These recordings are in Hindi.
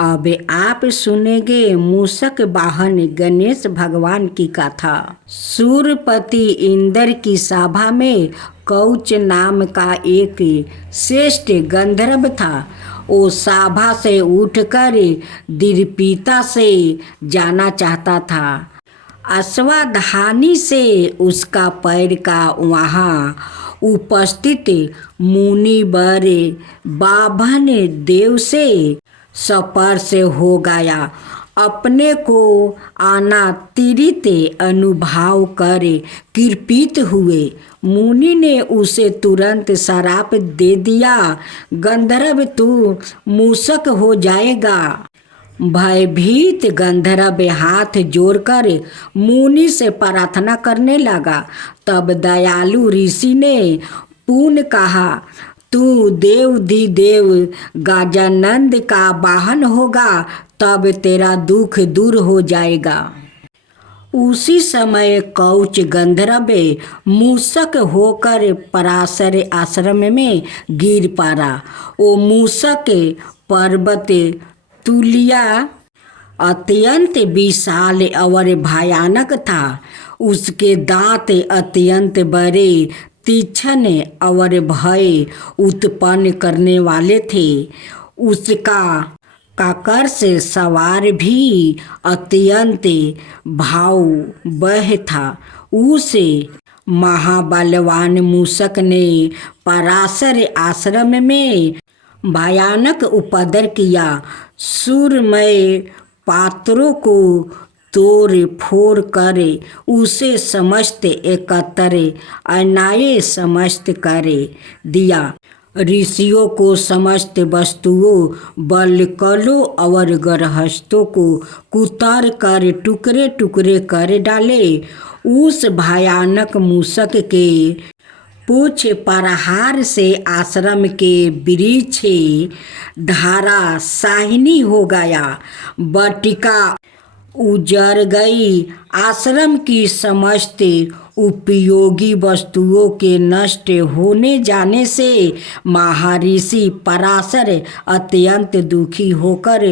अब आप सुनेंगे मूषक वाहन गणेश भगवान की कथा। सूर्यपति इंद्र की सभा में कौच नाम का एक श्रेष्ठ गंधर्व था। वो सभा से उठकर दिरपीता से जाना चाहता था। अश्वत्थानी से उसका पैर का वहाँ उपस्थित मुनिवर बाभन देव से स्पर्श हो गया। अपने को अनातिरित अनुभव कर कृपित हुए। मुनि ने उसे तुरंत श्राप दे दिया, गंधर्व तू मूषक हो जाएगा। भयभीत गंधर्व हाथ जोड़कर मुनि से प्रार्थना करने लगा। तब दयालु ऋषि ने पुनः कहा, तू देवाधिदेव गजानंद का वाहन होगा, तब तेरा दुख दूर हो जाएगा। उसी समय कौच गंधर्व मूषक होकर पराशर आश्रम में गिर पड़ा। वो मूषक पर्वत तुल्य अत्यंत विशाल और भयानक था। उसके दांत अत्यंत बड़े, तीक्ष्ण और भय उत्पन्न करने वाले थे। उसका काकर से सवार भी अत्यंत भयावह था। उस महाबलवान मूषक ने पराशर आश्रम में भयानक उपद्रव किया। सूर्यमय पात्रों को तोड़ फोड़ कर उसे समस्त एकत्र अन्याय समस्त कर दिया। ऋषियों को समस्त वस्तुओं, बालकों और गृहस्थों को कुतर कर टुकड़े टुकड़े कर डाले। उस भयानक मूषक के पूछ प्रहार से आश्रम के वृक्ष धराशायी हो गया। वाटिका उजड़ गई। आश्रम की समस्त उपयोगी वस्तुओं के नष्ट होने जाने से महर्षि पराशर अत्यंत दुखी होकर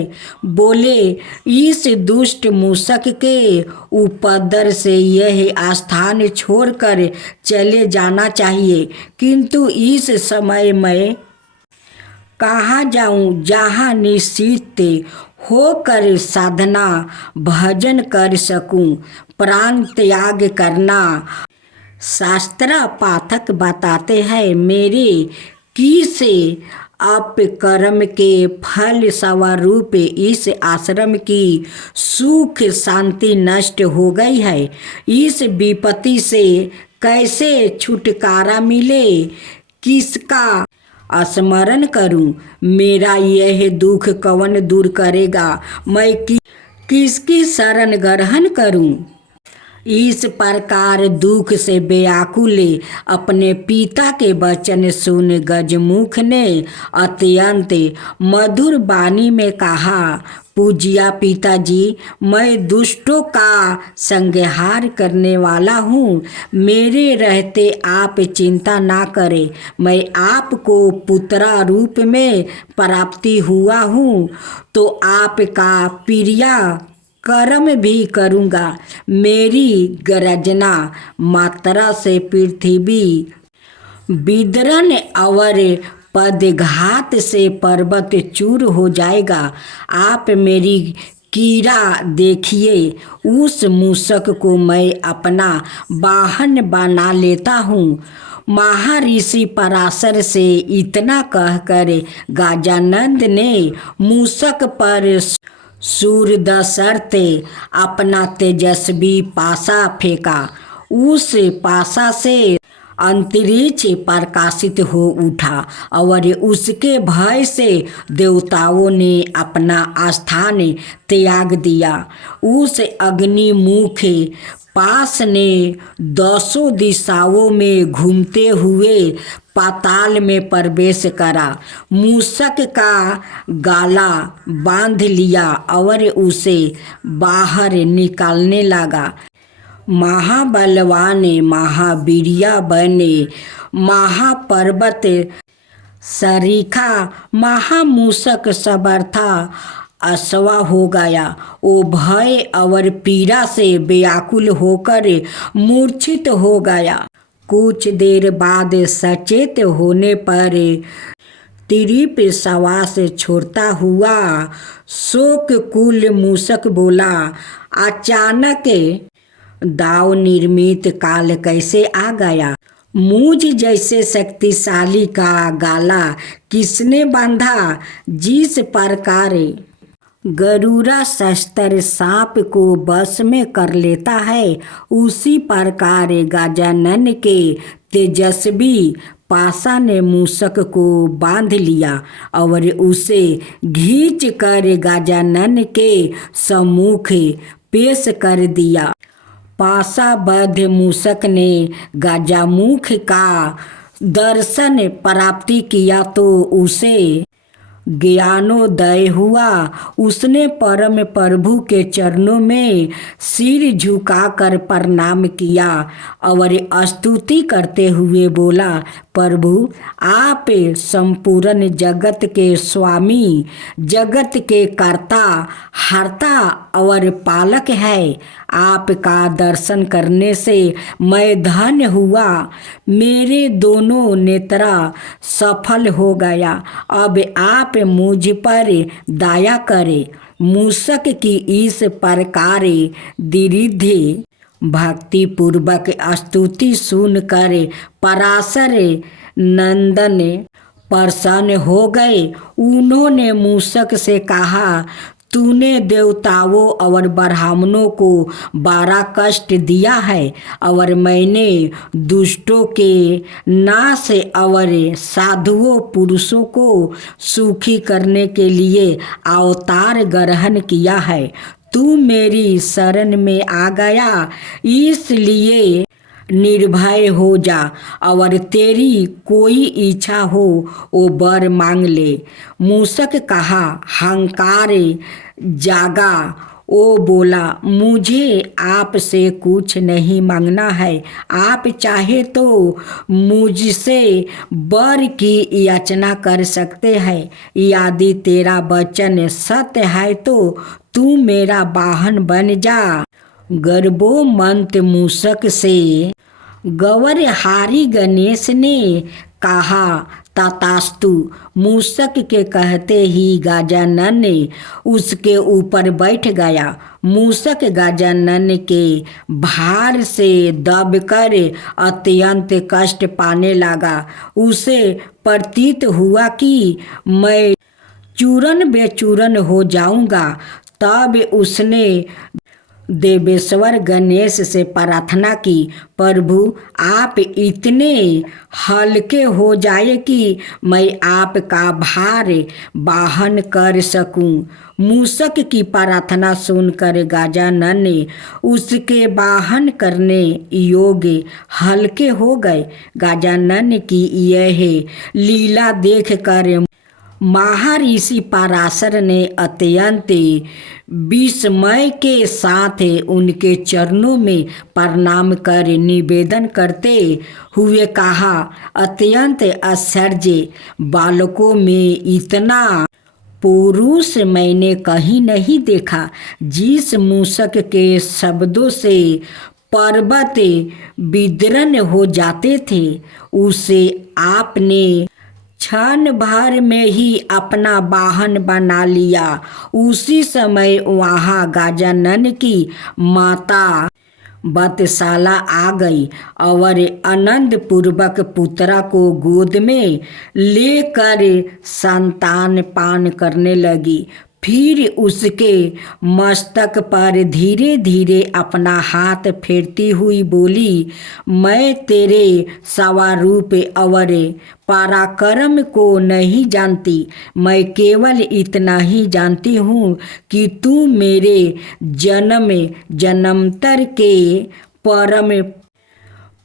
बोले, इस दुष्ट मूषक के उपद्रव से यह स्थान छोड़कर चले जाना चाहिए, किंतु इस समय मैं कहाँ जाऊँ जहाँ निश्चित होकर साधना भजन कर सकूं। प्राण त्याग करना। शास्त्र पाठक बताते हैं, मेरे किस अपकर्म के फल स्वरूप इस आश्रम की सुख शांति नष्ट हो गई है। इस विपत्ति से कैसे छुटकारा मिले, किसका स्मरण करूं? मेरा यह दुख कौन दूर करेगा? मैं किसकी शरण ग्रहण करूं? इस प्रकार दुख से व्याकुल अपने पिता के वचन सुन गजमुख ने अत्यंत मधुर वाणी में कहा, पूज्य पिताजी, मैं दुष्टों का संहार करने वाला हूँ। मेरे रहते आप चिंता ना करें। मैं आपको पुत्र रूप में प्राप्ति हुआ हूँ तो आपका प्रिय कर्म भी करूँगा। मेरी गर्जना मात्रा से पृथ्वी विदरण और पदघात से पर्वत चूर हो जाएगा। आप मेरी कीड़ा देखिए। उस मूषक को मैं अपना वाहन बना लेता हूँ। महर्षि पराशर से इतना कहकर गजानंद ने मूषक पर सूर्यदशरथ अपना तेजस्वी पासा फेंका। उस पासा से अंतरिक्ष प्रकाशित हो उठा और उसके भय से देवताओं ने अपना स्थान त्याग दिया। उस अग्निमुख पास ने 10 दिशाओं में घूमते हुए पाताल में प्रवेश करा। मूषक का गाला बांध लिया और उसे बाहर निकालने लगा। महाबलवान महावीर्य बने महापर्वत सरीखा महामूषक समर्था अश्वा हो गया। वो भय और पीड़ा से व्याकुल होकर मूर्छित हो गया। कुछ देर बाद सचेत होने पर तिरीप श्वास छोड़ता हुआ शोककुल मूषक बोला, अचानक दाव निर्मित काल कैसे आ गया? मुझ जैसे शक्तिशाली का गाला किसने बांधा? जिस प्रकार गरुड़ा शस्त्र सांप को वश में कर लेता है, उसी प्रकार गजानन के तेजस्वी पाशा ने मूषक को बांध लिया और उसे खींच कर गजानन के सम्मुख पेश कर दिया। पाशाबद्ध मूषक ने गजामुख का दर्शन प्राप्ति किया तो उसे ज्ञानोदय हुआ। उसने परम प्रभु के चरणों में सिर झुकाकर प्रणाम किया और स्तुति करते हुए बोला, प्रभु आप संपूर्ण जगत के स्वामी, जगत के कर्ता, हर्ता और पालक है। आपका दर्शन करने से मैं धन्य हुआ। मेरे दोनों नेत्रा सफल हो गया। अब आप मुझ पर दया करें। मूषक की इस प्रकार दीर्घ भक्ति पूर्वक स्तुति सुनकर पराशर नंदन प्रसन्न हो गए। उन्होंने मूषक से कहा, तूने देवताओं और ब्राह्मणों को बड़ा कष्ट दिया है और मैंने दुष्टों के नाश और साधुओं पुरुषों को सुखी करने के लिए अवतार ग्रहण किया है। तू मेरी शरण में आ गया, इसलिए निर्भय हो जा और तेरी कोई इच्छा हो वो वर मांग ले। मूषक कहा, हंकार जागा। वो बोला, मुझे आपसे कुछ नहीं मांगना है। आप चाहे तो मुझसे वर की याचना कर सकते हैं। यदि तेरा वचन सत्य है तो तू मेरा वाहन बन जा। गर्भोमंत मूषक से गौरहारी गणेश ने कहा, तथास्तु। मूषक के कहते ही गजानन उसके ऊपर बैठ गया। मूषक गजानन के भार से दबकर अत्यंत कष्ट पाने लगा। उसे प्रतीत हुआ कि मैं चूरन बेचूरन हो जाऊंगा। तब उसने देवेश्वर गणेश से प्रार्थना की, प्रभु आप इतने हल्के हो जाए कि मैं आपका भार वाहन कर सकूं। मूषक की प्रार्थना सुनकर गजानन उसके वाहन करने योग्य हल्के हो गए। गजानन की यह लीला देखकर महर्षि पराशर ने अत्यंत विस्मय के साथ उनके चरणों में प्रणाम कर निवेदन करते हुए कहा, अत्यंत आश्चर्य, बालकों में इतना पुरुष मैंने कहीं नहीं देखा। जिस मूषक के शब्दों से पर्वत विदीर्ण हो जाते थे, उसे आपने क्षण भर में ही अपना वाहन बना लिया। उसी समय वहाँ गजानन की माता बतशाला आ गई और आनंद पूर्वक पुत्रा को गोद में लेकर संतान पान करने लगी। फिर उसके मस्तक पर धीरे धीरे अपना हाथ फेरती हुई बोली, मैं तेरे स्वरूप और पराक्रम को नहीं जानती। मैं केवल इतना ही जानती हूँ कि तू मेरे जन्म जन्मांतर के परम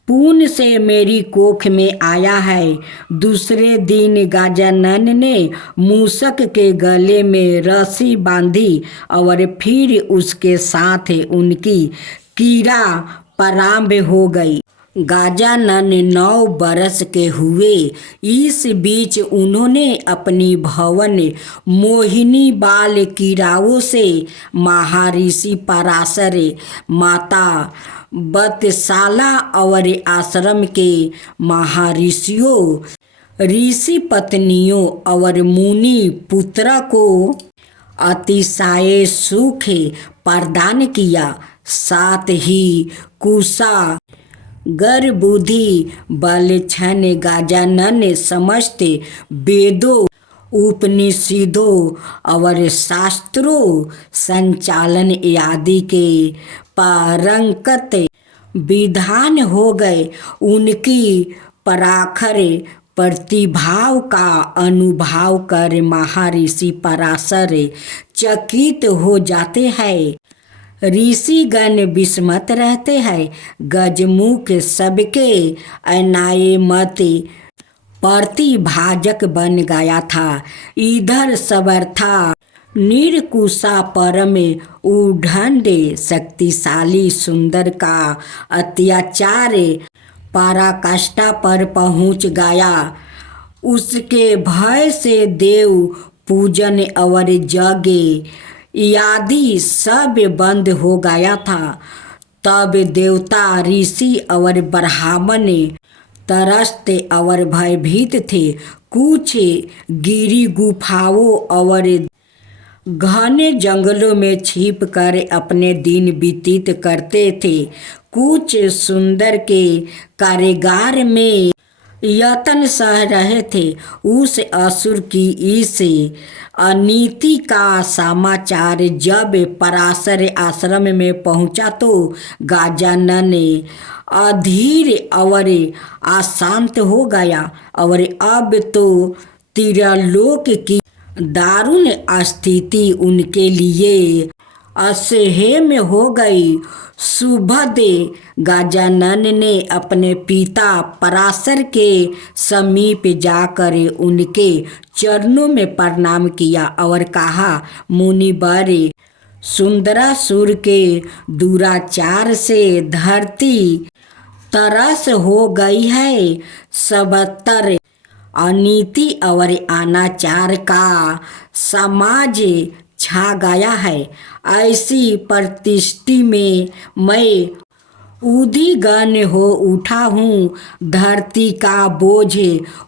पुण्य से मेरी कोख में आया है। दूसरे दिन गजानन ने मूषक के गले में रस्सी बांधी और फिर उसके साथ उनकी क्रीड़ा प्रारंभ हो गई। गजानन 9 बरस के हुए। इस बीच उन्होंने अपनी भवन मोहिनी बाल किराओं से महर्षि पराशर, माता बतसाला और आश्रम के महर्षियों, ऋषि पत्नियों और मुनि पुत्र को अतिशय सुख प्रदान किया। साथ ही कुशा बुद्धि बलक्षण गजानन समस्त वेदों, उपनिषदों और शास्त्रों संचालन आदि के पारंगत विद्वान हो गए। उनकी प्रखर प्रतिभाव का अनुभव कर महर्षि पराशर चकित हो जाते हैं। ऋषिगण विस्मित रहते हैं। गजमुख सबके अन्याय मत प्रतिभाजक बन गया था। इधर समर्था निरकुशा परम उद्दंड शक्तिशाली सुंदर का अत्याचार पराकाष्ठा पर पहुंच गया। उसके भय से देव पूजन और यज्ञ आदि सब बंद हो गया था। तब देवता, ऋषि और ब्राह्मण त्रस्त और भयभीत थे। कुछ गिरी गुफाओं और घने जंगलों में छिप कर अपने दिन व्यतीत करते थे। कुछ सुंदर के कारागार में यतन सह रहे थे। उस असुर की इस अनीति का समाचार जब पराशर आश्रम में पहुंचा तो गजानन अधीर और अशांत हो गया और अब तो त्रिलोक की दारुण स्थिति उनके लिए असह्य हो गई। सुबह गजानन ने अपने पिता पराशर के समीप जाकर उनके चरणों में प्रणाम किया और कहा, मुनिवर, सुंदरासुर के दुराचार से धरती तरस हो गई है। सबतर अनीति और अनाचार का समाज छा गया है। ऐसी परिस्थिति में मैं उद्विग्न हो उठा हूँ। धरती का बोझ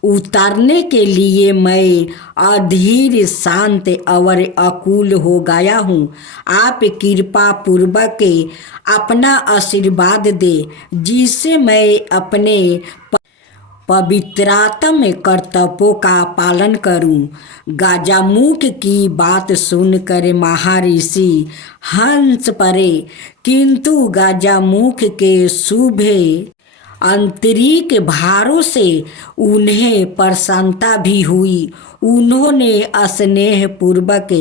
उतारने के लिए मैं अधीर, शांत और अकुल हो गया हूँ। आप कृपा पूर्वक अपना आशीर्वाद दे, जिससे मैं अपने पवित्रतम कर्तव्यों का पालन करूं। गजामुख की बात सुनकर महर्षि हंस पड़े, किंतु गजामुख के शुभ आंतरिक भारों से उन्हें प्रसन्नता भी हुई। उन्होंने स्नेह पूर्वक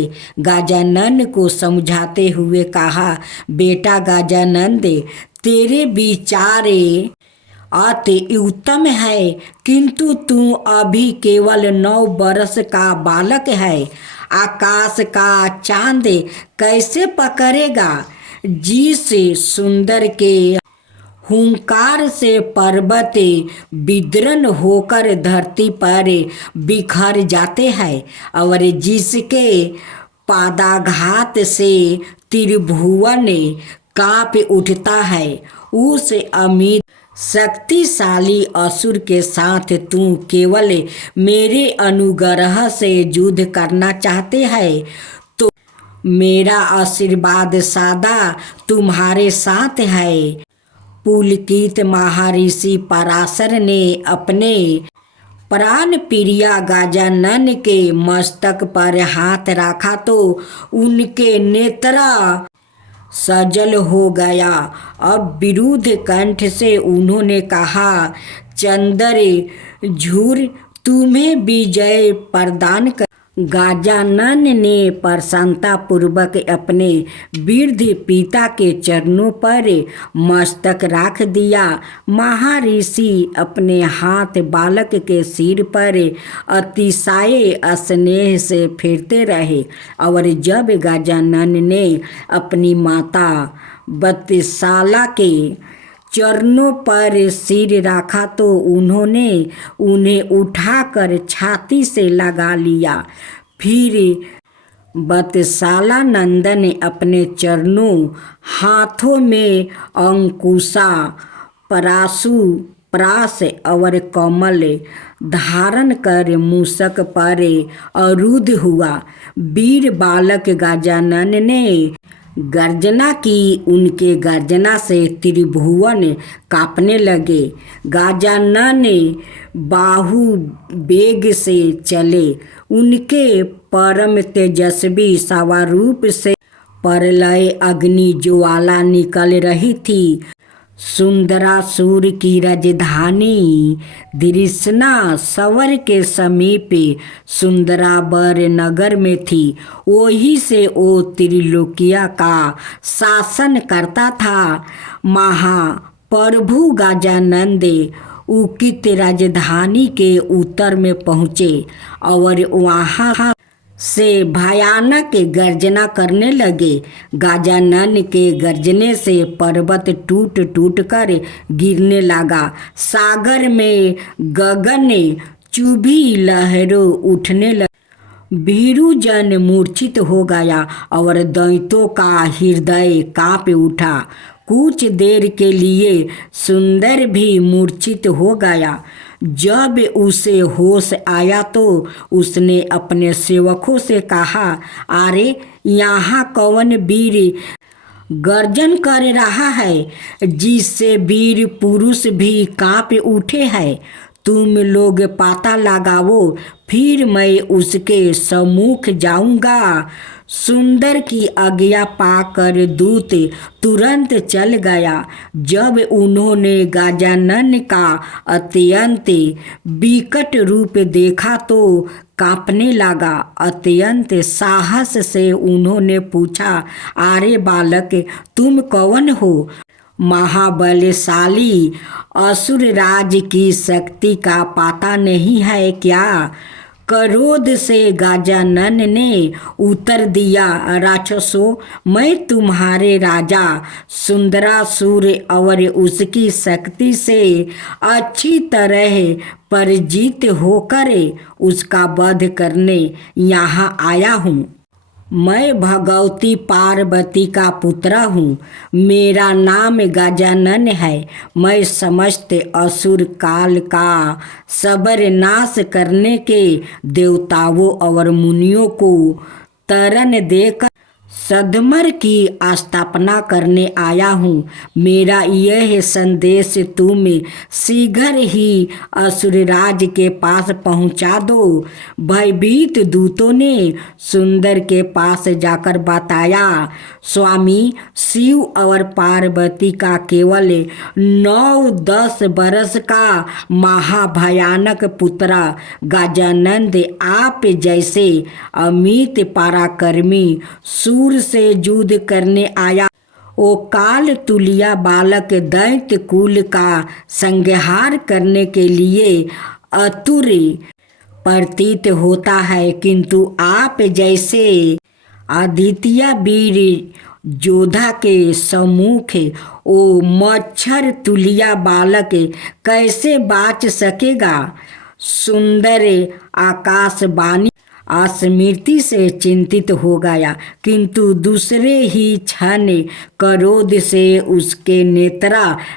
गजानन को समझाते हुए कहा, बेटा गजानन, तेरे विचार अति उत्तम है, किंतु तू अभी केवल 9 बरस का बालक है। आकाश का चांद कैसे पकड़ेगा? जिस सुंदर के हुंकार से पर्वत विदीर्ण होकर धरती पर बिखर जाते हैं और जिसके पादाघात से त्रिभुवन कांप उठता है, उस अमित शक्तिशाली असुर के साथ तू केवल मेरे अनुग्रह से युद्ध करना चाहते हैं, तो मेरा आशीर्वाद सदा तुम्हारे साथ है। पुलकित महर्षि पराशर ने अपने प्राण प्रिय गजानन के मस्तक पर हाथ रखा तो उनके नेत्र सजल हो गया। अब विरुद्ध कंठ से उन्होंने कहा, चंद्र झूर तुम्हें विजय प्रदान कर। गजानन ने प्रसन्नता पूर्वक अपने वृद्ध पिता के चरणों पर मस्तक रख दिया। महर्षि अपने हाथ बालक के सिर पर अतिशय स्नेह से फेरते रहे और जब गजानन ने अपनी माता बतसाला के चरणों पर सिर रखा तो उन्होंने उन्हें उठाकर छाती से लगा लिया। फिर बतसाला नंदन ने अपने चरणों हाथों में अंकुशा पराशु प्रास और कमल धारण कर मूषक पर आरूढ़ हुआ। वीर बालक गजानन ने गर्जना की। उनके गर्जना से त्रिभुवन कांपने लगे। गजानन बाहु वेग से चले। उनके परम तेजस्वी स्वरूप से प्रलय अग्नि ज्वाला निकल रही थी। सुंदरासुर की राजधानी दृशना सवर के समीप सुंदरावर नगर में थी। वहीं से वो त्रिलोकिया का शासन करता था। महाप्रभु गजानंद उकित राजधानी के उत्तर में पहुँचे और वहाँ से भयानक गर्जना करने लगे। गजानन के गर्जने से पर्वत टूट टूट कर गिरने लगा। सागर में गगन चुभी लहरों उठने लगी। भीरुजन मूर्छित हो गया और दैत्यों का हृदय कांप उठा। कुछ देर के लिए सुंदर भी मूर्छित हो गया। जब उसे होश आया तो उसने अपने सेवकों से कहा, अरे यहाँ कौन वीर गर्जन कर रहा है जिससे वीर पुरुष भी कांप उठे हैं? तुम लोग पता लगाओ, फिर मैं उसके सम्मुख जाऊंगा। सुंदर की आज्ञा पाकर दूत तुरंत चल गया। जब उन्होंने गजानन का अत्यंत विकट रूप देखा तो कांपने लगा। अत्यंत साहस से उन्होंने पूछा, अरे बालक, तुम कौन हो? महाबलशाली असुरराज की शक्ति का पता नहीं है क्या? क्रोध से गजानन ने उत्तर दिया, राक्षसों, मैं तुम्हारे राजा सुंदरासुर और उसकी शक्ति से अच्छी तरह परिचित होकर उसका वध करने यहाँ आया हूँ। मैं भगवती पार्वती का पुत्र हूँ। मेरा नाम गजानन है। मैं समस्त असुर काल का सबर नाश करने के देवताओं और मुनियों को तरण देकर सदमर की स्थापना करने आया हूँ। मेरा यह संदेश तुम शीघ्र ही असुरराज के पास पहुँचा दो। भयभीत दूतों ने सुंदर के पास जाकर बताया, स्वामी, शिव और पार्वती का केवल 9-10 बरस का महाभयानक पुत्र गजानंद आप जैसे अमित पराक्रमी सूर से युद्ध करने आया। वो काल तुलिया बालक दैत्य कुल का संहार करने के लिए आतुर प्रतीत होता है, किंतु आप जैसे अद्वितीय वीर योद्धा के सम्मुख वो मच्छर तुलिया बालक कैसे बाच सकेगा? सुंदर आकाशवाणी स्मृति से चिंतित हो गया, किंतु दूसरे ही क्षण क्रोध से उसके नेत्र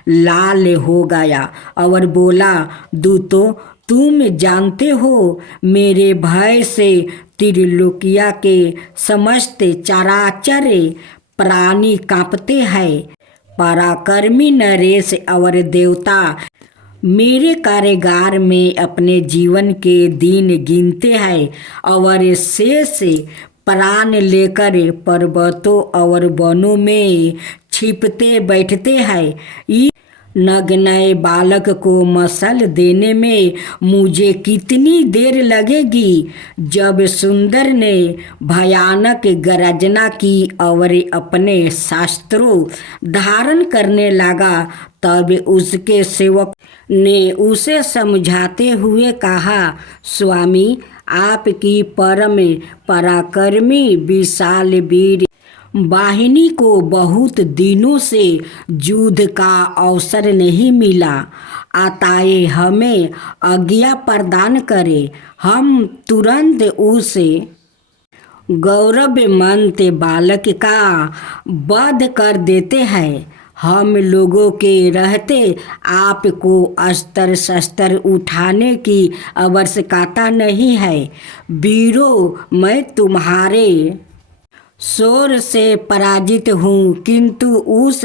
लाल हो गया और बोला, दूतों, तुम जानते हो मेरे भय से त्रिलोकिया के समस्त चराचर प्राणी कांपते हैं। पराक्रमी नरेश और देवता मेरे कारागार में अपने जीवन के दिन गिनते हैं और शेष प्राण लेकर पर्वतों और वनों में छिपते बैठते हैं। नग्न बालक को मसल देने में मुझे कितनी देर लगेगी? जब सुंदर ने भयानक गर्जना की और अपने शस्त्रों धारण करने लगा, तब उसके सेवक ने उसे समझाते हुए कहा, स्वामी, आपकी परम पराक्रमी विशाल वीर वाहिनी को बहुत दिनों से युद्ध का अवसर नहीं मिला। अतः हमें आज्ञा प्रदान करे, हम तुरंत उस गौरवमंत बालक का वध कर देते हैं। हम लोगों के रहते आपको अस्त्र शस्त्र उठाने की आवश्यकता नहीं है। वीरों, मैं तुम्हारे शोर से पराजित हूँ, किंतु उस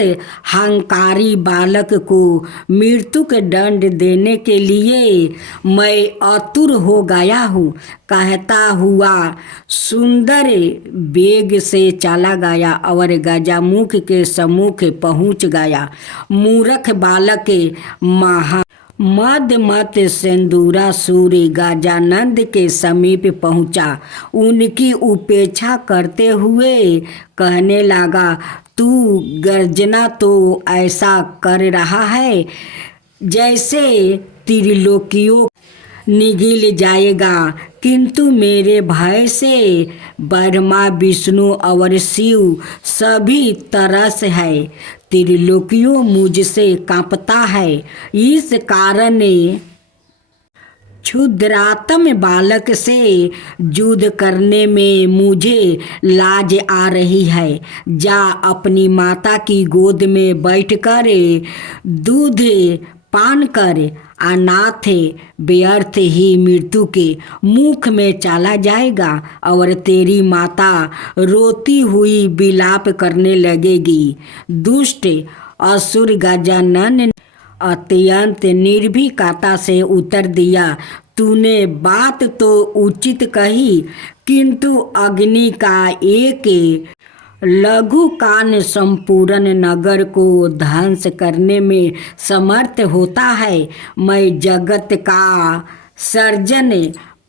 हंकारी बालक को मृत्यु के दंड देने के लिए मैं आतुर हो गया हूँ। कहता हुआ सुंदर वेग से चला गया और गजामुख के सम्मुख पहुँच गया। मूर्ख बालक मद सिंदूरा सूर्य गजानंद के समीप पहुंचा। उनकी उपेक्षा करते हुए कहने लगा, तू गर्जना तो ऐसा कर रहा है जैसे त्रिलोकियों निगल जाएगा, किंतु मेरे भय से ब्रह्मा विष्णु और शिव सभी तरस है। त्रिलोकियों मुझसे कांपता है। इस कारण क्षुद्रात्म बालक से युद्ध करने में मुझे लाज आ रही है। जा अपनी माता की गोद में बैठकर दूध पान कर, अनाथ व्यर्थ ही मृत्यु के मुख में चला जाएगा और तेरी माता रोती हुई विलाप करने लगेगी। दुष्ट असुर गजानन ने अत्यंत निर्भीकता से उत्तर दिया, तूने बात तो उचित कही, किंतु अग्नि का एक लघु कान संपूर्ण नगर को ध्वंस करने में समर्थ होता है। मैं जगत का सर्जन,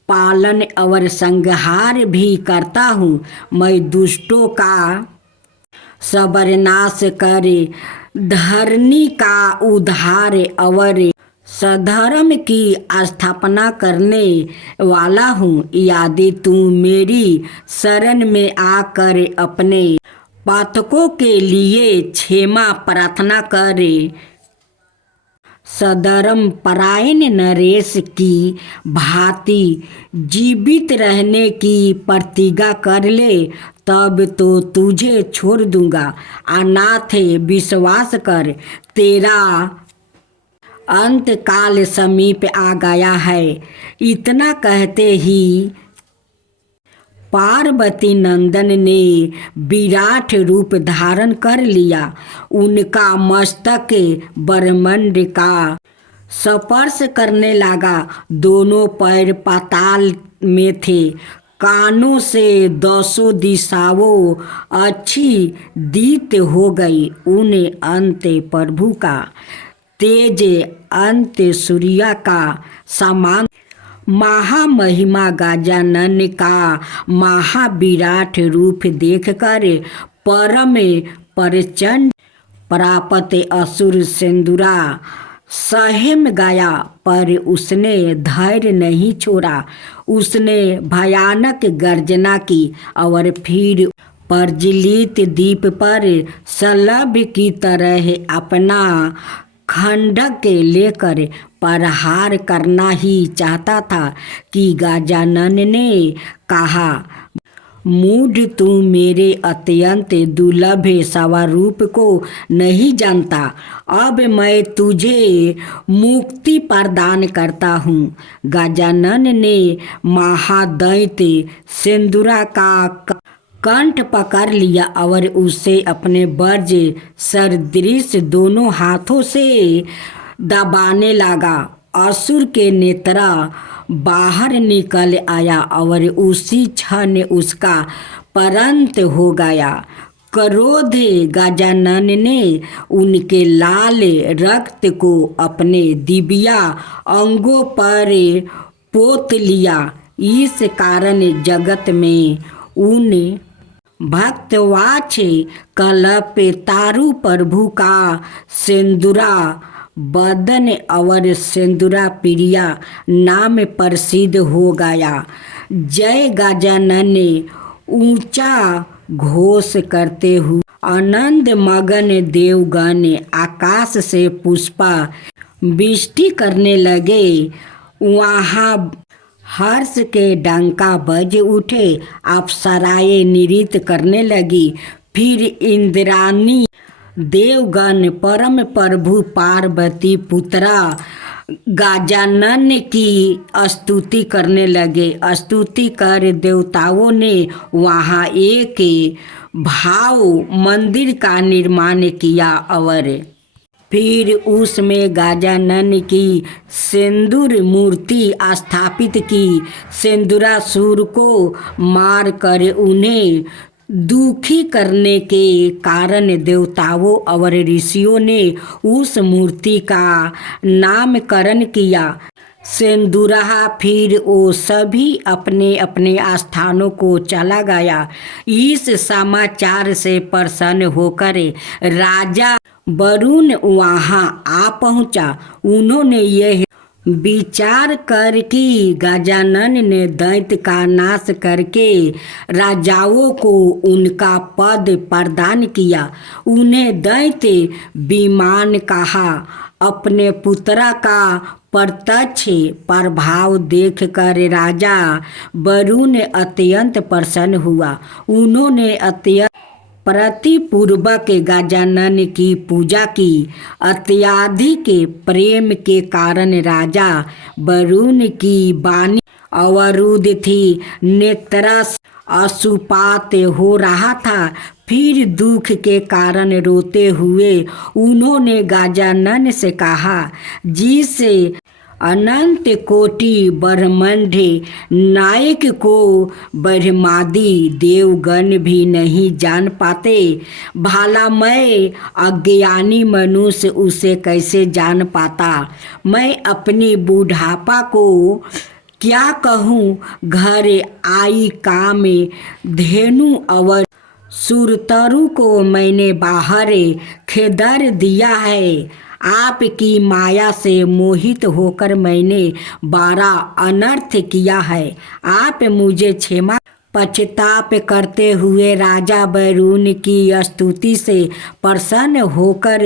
पालन और संहार भी करता हूँ। मैं दुष्टों का सर्वनाश कर धरनी का उद्धार और सधर्म की स्थापना करने वाला हूँ। यदि तू मेरी शरण में आकर अपने पातकों के लिए क्षमा प्रार्थना करे, सधर्म परायण नरेश की भांति जीवित रहने की प्रतिज्ञा कर ले, तब तो तुझे छोड़ दूंगा। अनाथ, विश्वास कर, तेरा अंत काल समीप आ गया है। इतना कहते ही पार्वती नंदन ने विराट रूप धारण कर लिया। उनका मस्तक ब्रह्मांड का स्पर्श करने लगा। दोनों पैर पाताल में थे। कानों से 10 दिशाओं अच्छी दीप्त हो गई। उन्हें अंत प्रभु का तेज अंत सूर्य का समान। महामहिमा गजानन का महाविराट रूप देखकर परम प्रचंड प्राप्त असुर सिंदूरा सहम गया, पर उसने धैर्य नहीं छोड़ा। उसने भयानक गर्जना की और फिर प्रज्वलित दीप पर शलभ की तरह अपना खंडक लेकर प्रहार करना ही चाहता था कि गजानन ने कहा, मूढ़, तू मेरे अत्यंत दुर्लभ स्वरूप को नहीं जानता। अब मैं तुझे मुक्ति प्रदान करता हूँ। गजानन ने महादैत्य सिंदूरा का कंठ पकड़ लिया और उसे अपने वज्र सदृश दोनों हाथों से दबाने लगा। असुर के नेत्र बाहर निकल आया और उसी क्षण उसका प्रांत हो गया। क्रोध गजानन ने उनके लाल रक्त को अपने दिव्या अंगों पर पोत लिया। इस कारण जगत में उन भक्तवाच कल्प तारु प्रभु का सिंदूरा बदन और सिंदूरा प्रिया नाम प्रसिद्ध हो गया। जय गजानन ऊंचा घोष करते हुए आनंद मगन देवगण आकाश से पुष्पा वृष्टि करने लगे। वहाँ हर्ष के डंका बज उठे, अप्सराएं नृत्य करने लगी। फिर इंद्राणी देवगण परम प्रभु पार्वती पुत्रा गजानन की स्तुति करने लगे। स्तुति कर देवताओं ने वहाँ एक भाव मंदिर का निर्माण किया और फिर उसमें गजानन की सिंदूर मूर्ति स्थापित की। सिंदूरासुर को मार कर उन्हें दुखी करने के कारण देवताओं और ऋषियों ने उस मूर्ति का नामकरण किया सिंदूरहा। फिर वो सभी अपने अपने स्थानों को चला गया। इस समाचार से प्रसन्न होकर राजा वरुण वहाँ आ पहुँचा। उन्होंने यह विचार कर कि गजानन ने दैत्य का नाश करके राजाओं को उनका पद प्रदान किया। उन्हें दैत्य विमान कहा। अपने पुत्रा का प्रत्यक्ष प्रभाव देखकर राजा वरुण अत्यंत प्रसन्न हुआ। उन्होंने अत्यंत प्रतिपूर्वक गजानन की पूजा की। अत्यधिक प्रेम के कारण राजा वरुण की वाणी अवरुद्ध थी। नेत्र अश्रुपात हो रहा था। फिर दुख के कारण रोते हुए उन्होंने गजानन से कहा, जिसे अनंत कोटि ब्रह्मांड नायक को ब्रह्मादि देवगण भी नहीं जान पाते, भला मैं अज्ञानी मनुष्य उसे कैसे जान पाता। मैं अपनी बुढ़ापा को क्या कहूँ। घर आई काम धेनु और सुरतरु को मैंने बाहर खेदर दिया है। आपकी माया से मोहित होकर मैंने बड़ा अनर्थ किया है। आप मुझे क्षमा। पश्चाताप करते हुए राजा वरुण की स्तुति से प्रसन्न होकर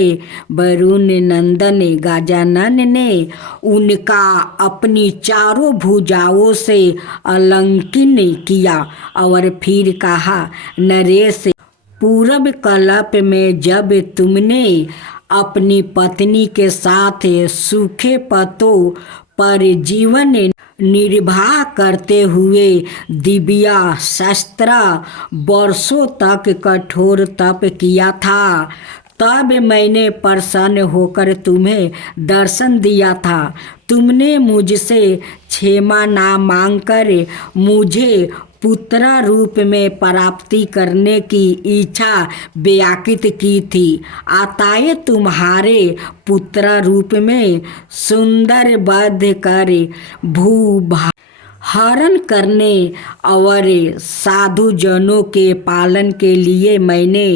वरुण नंदन गजानन ने उनका अपनी चारों भुजाओं से अलंकृत किया और फिर कहा, नरेश, पूर्व कल्प में जब तुमने अपनी पत्नी के साथ सूखे पत्तों पर जीवन निर्वाह करते हुए दिव्या शस्त्र वर्षों तक कठोर तप किया था, तब मैंने प्रसन्न होकर तुम्हें दर्शन दिया था। तुमने मुझसे क्षमा ना मांगकर मुझे पुत्र रूप में प्राप्ति करने की इच्छा व्याकृत की थी। अतः तुम्हारे पुत्र रूप में सुंदर वध कर भूभा हरण करने और साधु जनों के पालन के लिए मैंने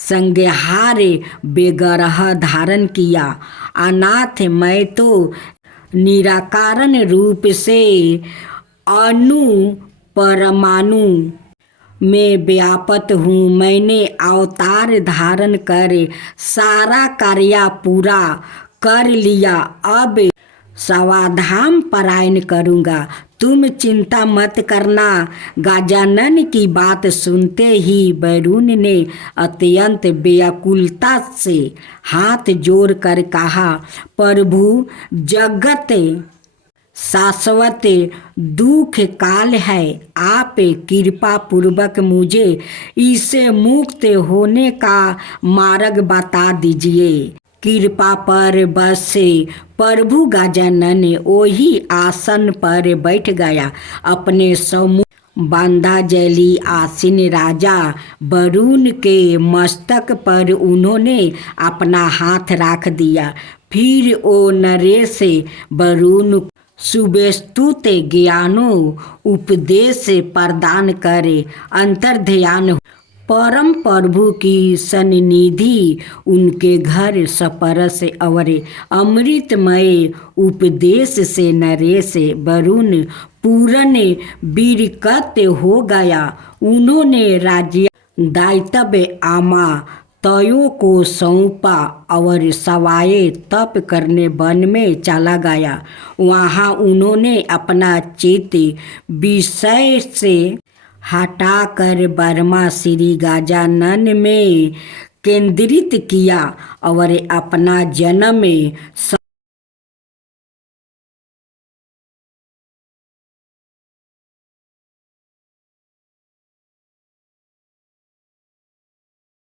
संज्ञाहार बेगरह धारण किया। अनाथ मैं तो निराकारण रूप से अणु परमाणु में व्यापत हूँ। मैंने अवतार धारण कर सारा कार्य पूरा कर लिया। अब स्वाधाम परायण करूँगा। तुम चिंता मत करना। गजानन की बात सुनते ही वरुण ने अत्यंत व्याकुलता से हाथ जोड़कर कहा, प्रभु, जगत शाश्वत दुख काल है। आप कृपा पूर्वक मुझे इससे मुक्त होने का मार्ग बता दीजिए। कृपा पर बस से प्रभु गजानन वही आसन पर बैठ गया। अपने सम्मुख बांधा जली आसीन राजा वरुण के मस्तक पर उन्होंने अपना हाथ रख दिया। फिर वो नरेश वरुण सुबेस्तुत ज्ञानो उपदेश प्रदान करे अंतर्ध्यान परम प्रभु की सन्निधि उनके घर स्पर्श और अमृतमय उपदेश से नरेश वरुण पूर्ण विरक्त हो गया। उन्होंने दायित्व आमा तयों को सौंपा और सवाए तप करने वन में चला गया। वहाँ उन्होंने अपना चित्त विषय से हटाकर ब्रह्मा श्री गजानन में केंद्रित किया और अपना जन्म